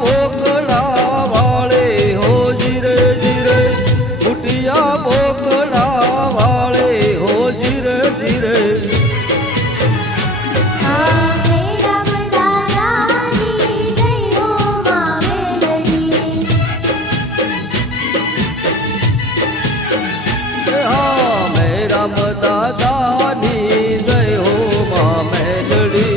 बोकड़ा वाले हो जीरे जीरे, कुटिया बोकड़ा वाले हो जीरे जीरे। दादानी जय हो मां मेलड़ी।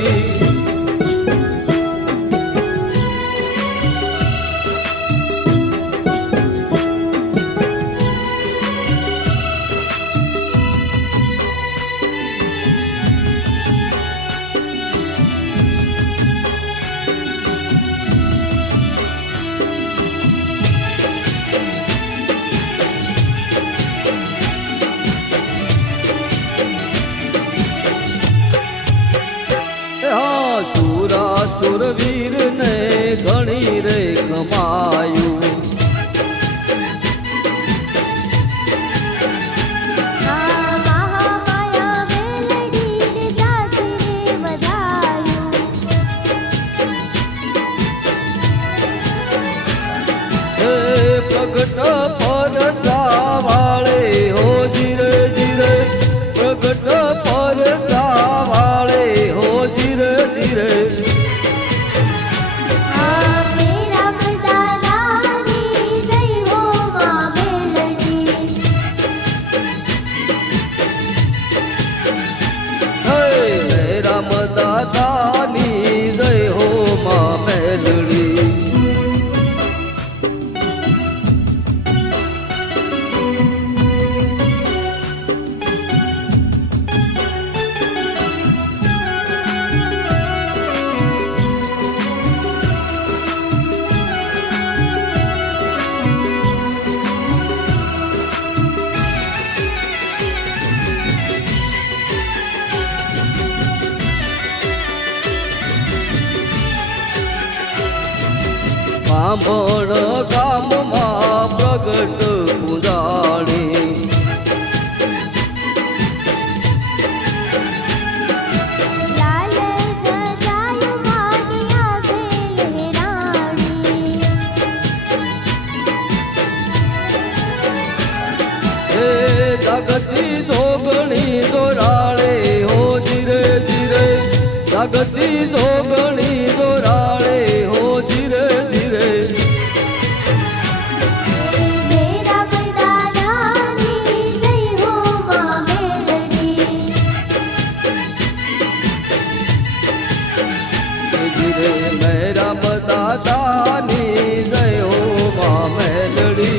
सुरवीर ने घणी रे कमायु, महामाया मेलडी ने जाति रे बधायु। प्रगट पर जावाले हो जीरे जीरे, प्रगट पर जावाले हो जीरे जीरे। दादानी जय हो मां मेलड़ी। बामण गाम मां प्रगट पुजाणी, लाल सजायु मागिया भेलराणी। जगती जोगणी जोराळे हो जीरे जीरे, जगती जोगणी जोराळे हो जीरे जीरे। मेरा दादानी जय हो मां मेलडी। जीरे मेरा दादानी जय हो मां मेलड़ी।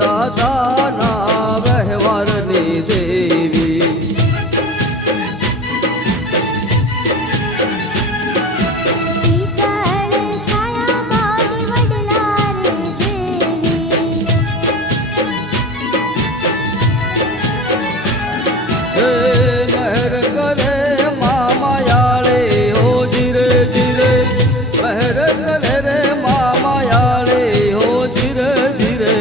दादाना व्यवहारनी देवी, शीतल छाया मागी वडलार देवी। मेहर करे मामायाले हो जीरे जीरे, मेहर करे रे मामायाले हो जीरे जीरे।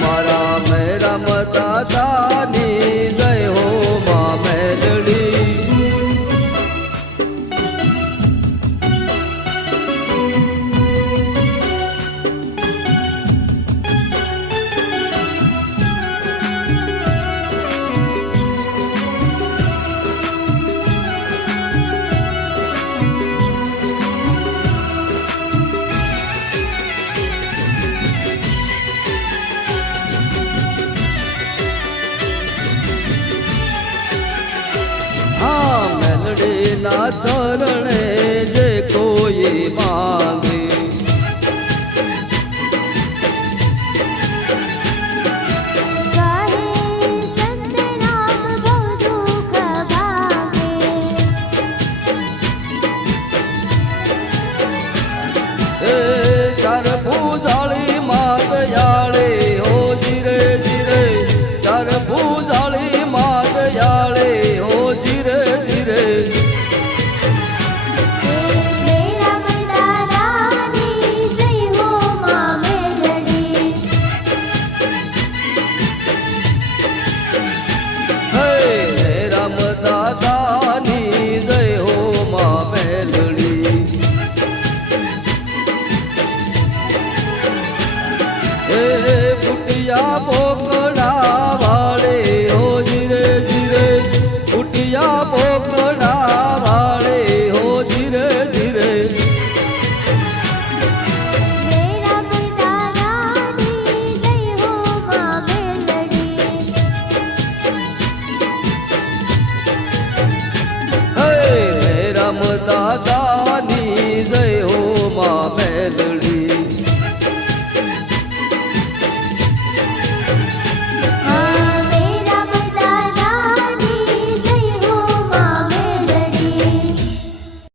मारा मेरा दादानी जय हो मां मेलड़ी। ना चरणे जे कोई मांगे, ભૂજાળી માત યાળે હો જીરે જીરે ચાર ભૂજાળી માત યાળે હો જીરે જીરે મેરા દાદાની જય હો માં મેલડી હે રામ દાદાની જય હો માં મેલડી હે બુટિયા ભોગ